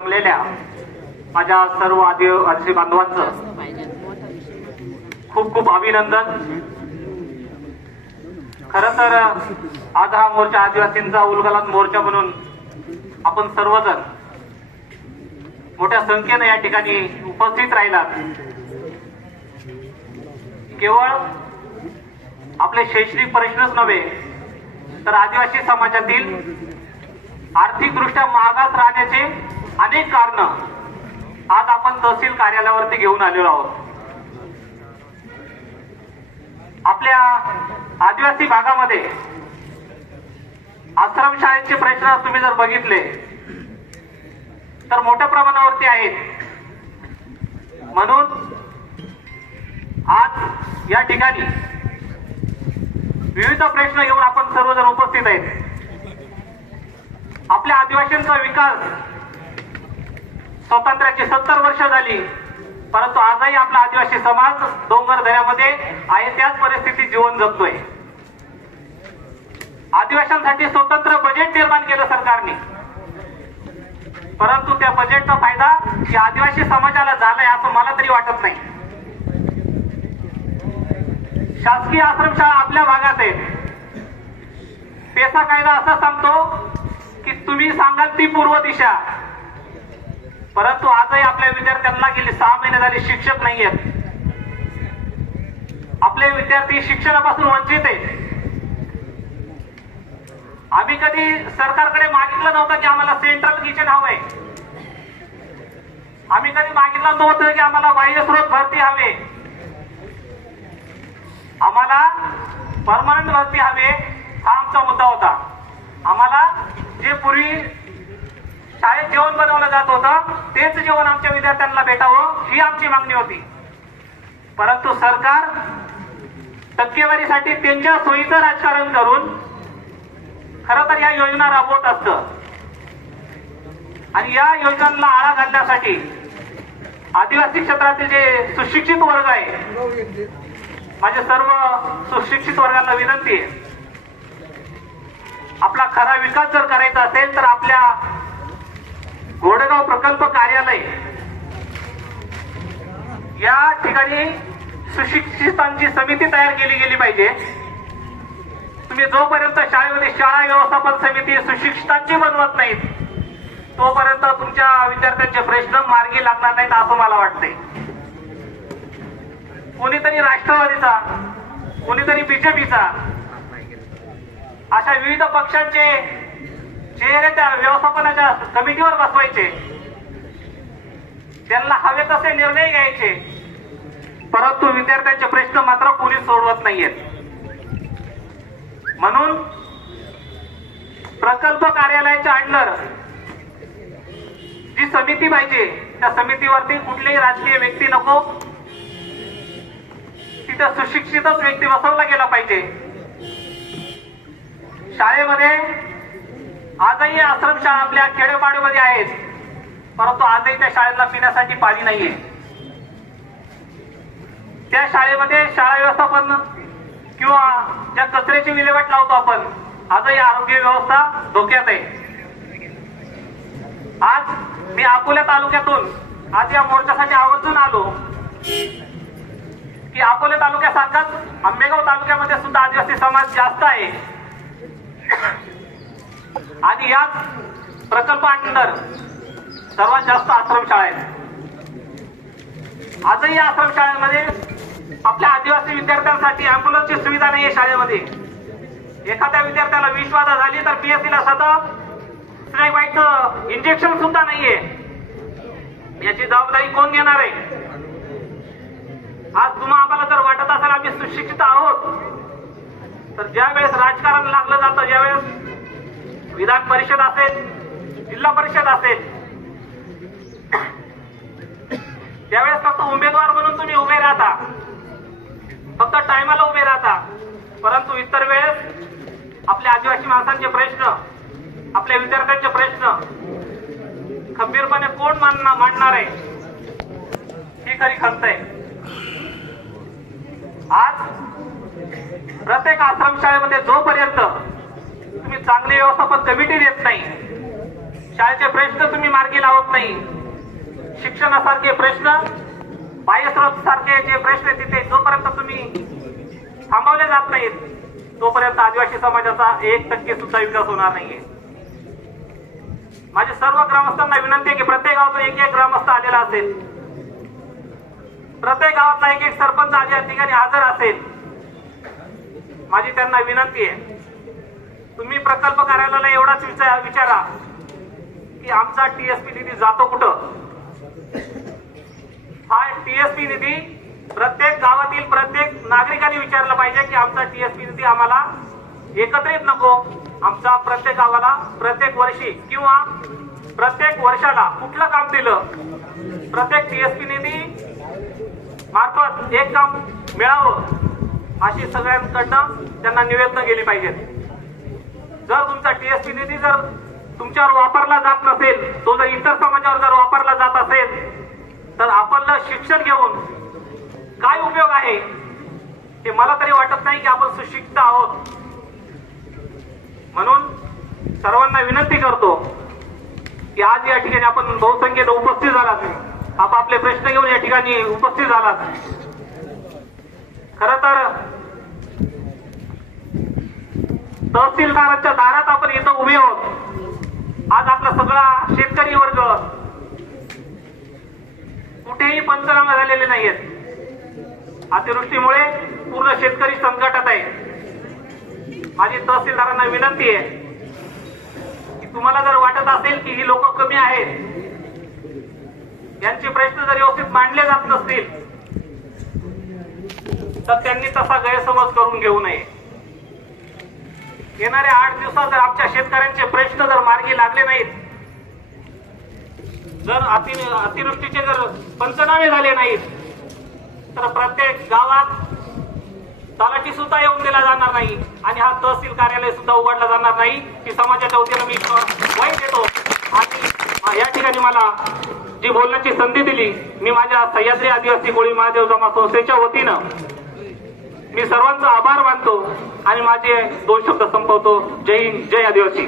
जमलेल्या माझ्या सर्व आदिवासी बांधवांचं खूप खूप अभिनंदन. खर तर आज हा मोर्चा आदिवासींचा उलगलात मोर्चा म्हणून आपण सर्वजण मोठ्या संख्येने या ठिकाणी उपस्थित राहिलात. केवळ आपले शैक्षणिक प्रश्नच नव्हे तर आदिवासी समाजातील आर्थिकदृष्ट्या मागास राहण्याचे अनेक कारण आज आपण तहसील कार्यालयावरती घेऊन आलेलो आहोत. आपल्या आदिवासी भागामध्ये आश्रमशाळेचे प्रश्न तुम्ही जर बघितले तर मोठ्या प्रमाणावरती आहेत. म्हणून आज या ठिकाणी विविध प्रश्न घेऊन आपण सर्वजण उपस्थित आहेत. आपल्या आदिवासींचा विकास स्वातंत्र्याची सत्तर वर्ष झाली. परंतु आजही आपला आदिवासी समाज डोंगर दऱ्यामध्ये आहे त्याच परिस्थितीत जीवन जगतोय. आदिवासींसाठी स्वतंत्र बजेट निर्माण केलं सरकारने. परंतु त्या बजेटचा फायदा या आदिवासी समाजाला झालाय असं मला तरी वाटत नाही. शासकीय आश्रमशाळा आपल्या भागात आहेत. पेसा कायदा असा सांगतो की तुम्ही सांगाल ती पूर्व दिशा. परंतु आजही आपल्या विद्यार्थ्यांना गेली सहा महिने झाले शिक्षक नाही आहेत. आपले विद्यार्थी शिक्षणापासून वंचित आहेत. आम्ही कधी सरकारकडे मागितलं नव्हतं की आम्हाला सेंट्रल किचन हवंय. आम्ही कधी मागितलं नव्हतं की आम्हाला बाह्य स्रोत भरती हवे. आम्हाला परमनंट भरती हवे हा आमचा मुद्दा होता. आम्हाला जे पूर्वी शाळेत जेवण बनवलं जात होतं. तेच जेवण आमच्या विद्यार्थ्यांना भेटावं ही आमची मागणी होती. परंतु सरकार टक्केवारीसाठी त्यांच्या सोयीचं राजकारण करून खर तर या योजना राबवत असत. आणि या योजनांना आळा घालण्यासाठी आदिवासी क्षेत्रातील जे सुशिक्षित वर्ग आहे माझ्या सर्व सुशिक्षित वर्गांना विनंती आहे. आपला खरा विकास जर करायचा असेल तर आपल्या घोडेगाव प्रकल्प कार्यालय. या ठिकाणी सुशिक्षितांची समिती तयार केली गेली पाहिजे. तुम्ही जोपर्यंत शाळेमध्ये शाळा व्यवस्थापन समिती सुशिक्षितांची बनवत नाहीत तोपर्यंत तुमच्या विद्यार्थ्यांचे प्रश्न मार्गी लागणार नाहीत असं मला वाटतंय. कोणीतरी राष्ट्रवादीचा कोणीतरी बीजेपीचा अशा विविध पक्षांचे चेहरे त्या व्यवस्थापनाच्या कमिटीवर बसवायचे. त्यांना हवे तसे निर्णय घ्यायचे. परंतु विद्यार्थ्यांचे प्रश्न मात्र कोणी सोडवत नाहीयेत. म्हणून प्रकल्प कार्यालयाच्या अंडर जी समिती पाहिजे त्या समितीवरती कुठलीही राजकीय व्यक्ती नको. तिथे सुशिक्षितच व्यक्ती बसवला गेला पाहिजे. शाळेमध्ये आजही आश्रमशाळा आपल्या खेडेपाड्यामध्ये आहेत. परंतु आजही त्या शाळेला पिण्यासाठी पाणी नाहीये. त्या शाळेमध्ये शाळा व्यवस्थापन किंवा ज्या कचऱ्याची विल्हेवाट लावतो आपण आजही आरोग्य व्यवस्था धोक्यात आहे. आज मी अकोला तालुक्यातून आज या मोर्चासाठी आवर्जून आलो की अकोले तालुक्यासारखाच आंबेगाव तालुक्यामध्ये सुद्धा आदिवासी समाज जास्त आहे. आणि याच प्रकल्प सर्वात जास्त आश्रमशाळा आहेत आजही या आश्रमशाळेमध्ये आपल्या आदिवासी विद्यार्थ्यांसाठी अँब्युलन्सची सुविधा नाही आहे शाळेमध्ये. एखाद्या विद्यार्थ्याला विषबाधा झाली तर पीएससी ला सतत स्नेक बाईटचं इंजेक्शन सुद्धा नाहीये याची जबाबदारी कोण घेणार आहे? आज तुम्हा आम्हाला जर वाटत असेल आम्ही सुशिक्षित आहोत तर ज्या वेळेस राजकारण लागलं जातं ज्यावेळेस विधान परिषद असेल जिल्हा परिषद असेल. त्यावेळेस फक्त उमेदवार म्हणून तुम्ही उभे राहता. फक्त टायमाला उभे राहता. परंतु इतर वेळेस आपल्या आदिवासी माणसांचे प्रश्न आपल्या विद्यार्थ्यांचे प्रश्न खंबीरपणे कोण मानणार मांडणार आहे ही खरी खंत आहे. आज प्रत्येक आश्रमशाळेमध्ये जोपर्यंत चांगली व्यवस्थापन कमिटी देत नाही. शाळेचे प्रश्न तुम्ही मार्गी लावत नाही. शिक्षणासारखे प्रश्न बाह्यस्रोत सारखे जे प्रश्न तिथे जोपर्यंत तुम्ही थांबवले जात नाहीत तोपर्यंत आदिवासी समाजाचा एक टक्के सुद्धा विकास होणार नाहीये. माझे सर्व ग्रामस्थांना विनंती आहे की प्रत्येक गावातून एक एक ग्रामस्थ आलेला असेल. प्रत्येक गावातला एक एक सरपंच आज या ठिकाणी हजर असेल. माझी त्यांना विनंती आहे. तुम्ही प्रकल्प कार्यालयाला एवढाच विचार विचारा की आमचा टीएसपी निधी जातो कुठं? हा टीएसपी निधी प्रत्येक गावातील प्रत्येक नागरिकांनी विचारलं पाहिजे की आमचा टीएसपी निधी आम्हाला एकत्रित नको. आमचा प्रत्येक गावाला प्रत्येक वर्षी किंवा प्रत्येक वर्षाला कुठलं काम दिलं प्रत्येक टीएसपी निधी मार्फत एक काम मिळावं अशी सगळ्यांकडनं त्यांना निवेदन गेली पाहिजेत. जर तुमचा टीएसपी निधी जर तुमच्यावर वापरला जात नसेल तो जर इतर समाजावर जर वापरला जात असेल तर आपण शिक्षण घेऊन काय उपयोग आहे? हे मला तरी वाटत नाही की आपण सुशिक्षित आहोत. म्हणून सर्वांना विनंती करतो की आज या ठिकाणी आपण बहुसंख्येनं उपस्थित झालात. आपापले प्रश्न घेऊन या ठिकाणी उपस्थित झालात. खर तर तहसीलदाराच्या दारात आपण इथं उभे आहोत. आज आपला सगळा शेतकरी वर्ग कुठेही पंचनामा झालेले नाहीयेत. अतिवृष्टीमुळे पूर्ण शेतकरी संकटात आहे. माझी तहसीलदारांना विनंती आहे की तुम्हाला जर वाटत असेल की ही लोक कमी आहेत यांचे प्रश्न जर व्यवस्थित मांडले जात नसतील तर त्यांनी तसा गैरसमज करून घेऊ नये. येणाऱ्या आठ दिवसात जर आमच्या शेतकऱ्यांचे प्रश्न जर मार्गी लागले नाहीत जर अति अतिवृष्टीचे जर पंचनामे झाले नाहीत तर प्रत्येक गावात तलाठी सुद्धा येऊन दिला जाणार नाही आणि हा तहसील कार्यालय सुद्धा उघडला जाणार नाही. ही समाजाच्या वतीनं मी वाईट देतो आणि या ठिकाणी मला जी बोलण्याची संधी दिली मी माझ्या सह्याद्री आदिवासी कोळी महादेव जमा संस्थेच्या वतीनं मी सर्वांचा आभार मानतो आणि माझे दोन शब्द संपवतो. जय हिंद जय आदिवासी.